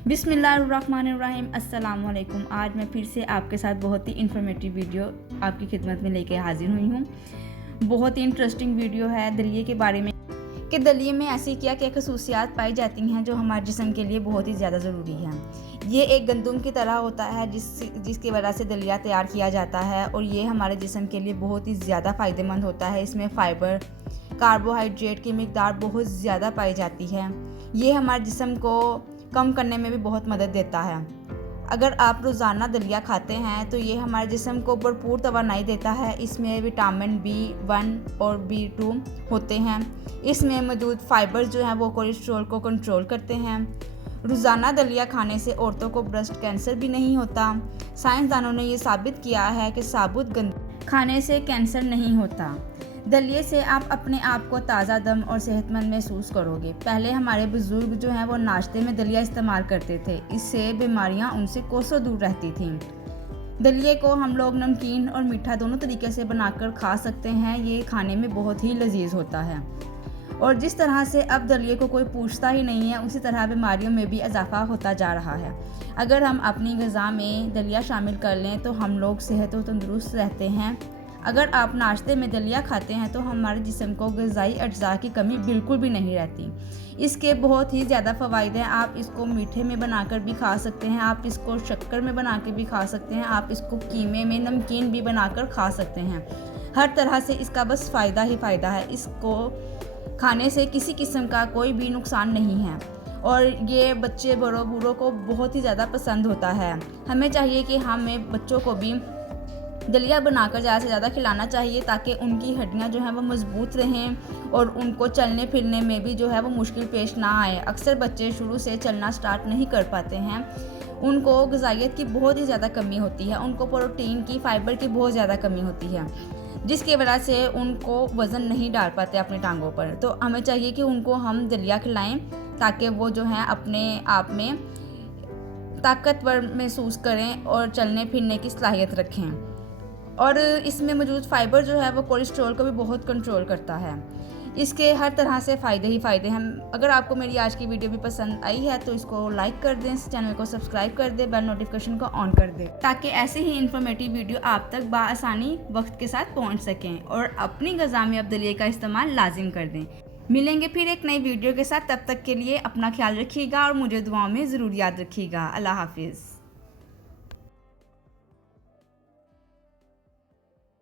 बिस्मिल्लाहिर्रहमानिर्रहीम, अस्सलाम वालेकुम। आज मैं फिर से आपके साथ बहुत ही इन्फॉर्मेटिव वीडियो आपकी खिदमत में लेके हाजिर हुई हूँ। बहुत ही इंटरेस्टिंग वीडियो है दलिये के बारे में कि दलिये में ऐसी क्या क्या खसूसियात पाई जाती हैं जो हमारे जिस्म के लिए बहुत ही ज़्यादा ज़रूरी है। ये एक गंदम की तरह होता है जिसकी वजह से दलिया तैयार किया जाता है और ये हमारे जिस्म के लिए बहुत ही ज़्यादा फ़ायदेमंद होता है। इसमें फ़ाइबर, कार्बोहाइड्रेट की मिकदार बहुत ज़्यादा पाई जाती है। ये हमारे जिस्म को कम करने में भी बहुत मदद देता है। अगर आप रोज़ाना दलिया खाते हैं तो ये हमारे जिस्म को भरपूर तवानाई देता है। इसमें विटामिन B1 और B2 होते हैं। इसमें मौजूद फाइबर जो हैं वो कोलेस्ट्रॉल को कंट्रोल करते हैं। रोज़ाना दलिया खाने से औरतों को ब्रेस्ट कैंसर भी नहीं होता। साइंसदानों ने ये साबित किया है कि साबुत गंदम खाने से कैंसर नहीं होता। दलिये से आप अपने आप को ताज़ा दम और सेहतमंद महसूस करोगे। पहले हमारे बुजुर्ग जो हैं वो नाश्ते में दलिया इस्तेमाल करते थे। इससे बीमारियां उनसे कोसों दूर रहती थीं। दलिये को हम लोग नमकीन और मीठा दोनों तरीके से बनाकर खा सकते हैं। ये खाने में बहुत ही लजीज होता है। और जिस तरह से अब दलिये को कोई पूछता ही नहीं है, उसी तरह बीमारियों में भी इजाफा होता जा रहा है। अगर हम अपनी ग़िज़ा में दलिया शामिल कर लें तो हम लोग सेहत और तंदुरुस्त रहते हैं। अगर आप नाश्ते में दलिया खाते हैं तो हमारे जिस्म को ग़िज़ाई अज्जा की कमी बिल्कुल भी नहीं रहती। इसके बहुत ही ज़्यादा फ़वाइद हैं। आप इसको मीठे में बनाकर भी खा सकते हैं, आप इसको शक्कर में बना के भी खा सकते हैं, आप इसको कीमे में नमकीन भी बनाकर खा सकते हैं। हर तरह से इसका बस फ़ायदा ही फ़ायदा है। इसको खाने से किसी किस्म का कोई भी नुकसान नहीं है और ये बच्चे बड़ों बूढ़ों को बहुत ही ज़्यादा पसंद होता है। हमें चाहिए कि हमें बच्चों को भी दलिया बनाकर ज़्यादा से ज़्यादा खिलाना चाहिए ताकि उनकी हड्डियां जो हैं वो मजबूत रहें और उनको चलने फिरने में भी जो है वो मुश्किल पेश ना आए। अक्सर बच्चे शुरू से चलना स्टार्ट नहीं कर पाते हैं। उनको ग़िज़ाइयत की बहुत ही ज़्यादा कमी होती है, उनको प्रोटीन की, फाइबर की बहुत ज़्यादा कमी होती है, जिसकी वजह से उनको वज़न नहीं डाल पाते अपनी टांगों पर। तो हमें चाहिए कि उनको हम दलिया खिलाएँ ताकि वो जो है अपने आप में ताकतवर महसूस करें और चलने फिरने की सलाहियत रखें। और इसमें मौजूद फाइबर जो है वो कोलेस्ट्रॉल को भी बहुत कंट्रोल करता है। इसके हर तरह से फ़ायदे ही फ़ायदे हैं। अगर आपको मेरी आज की वीडियो भी पसंद आई है तो इसको लाइक कर दें, इस चैनल को सब्सक्राइब कर दें, बेल नोटिफिकेशन को ऑन कर दें ताकि ऐसे ही इन्फॉर्मेटिव वीडियो आप तक बाआसानी वक्त के साथ पहुंच सकें। और अपनी ग़िज़ा में अब दलिये का इस्तेमाल लाजिम कर दें। मिलेंगे फिर एक नई वीडियो के साथ। तब तक के लिए अपना ख्याल रखिएगा और मुझे दुआओं में ज़रूर याद रखिएगा। अल्लाह हाफिज़।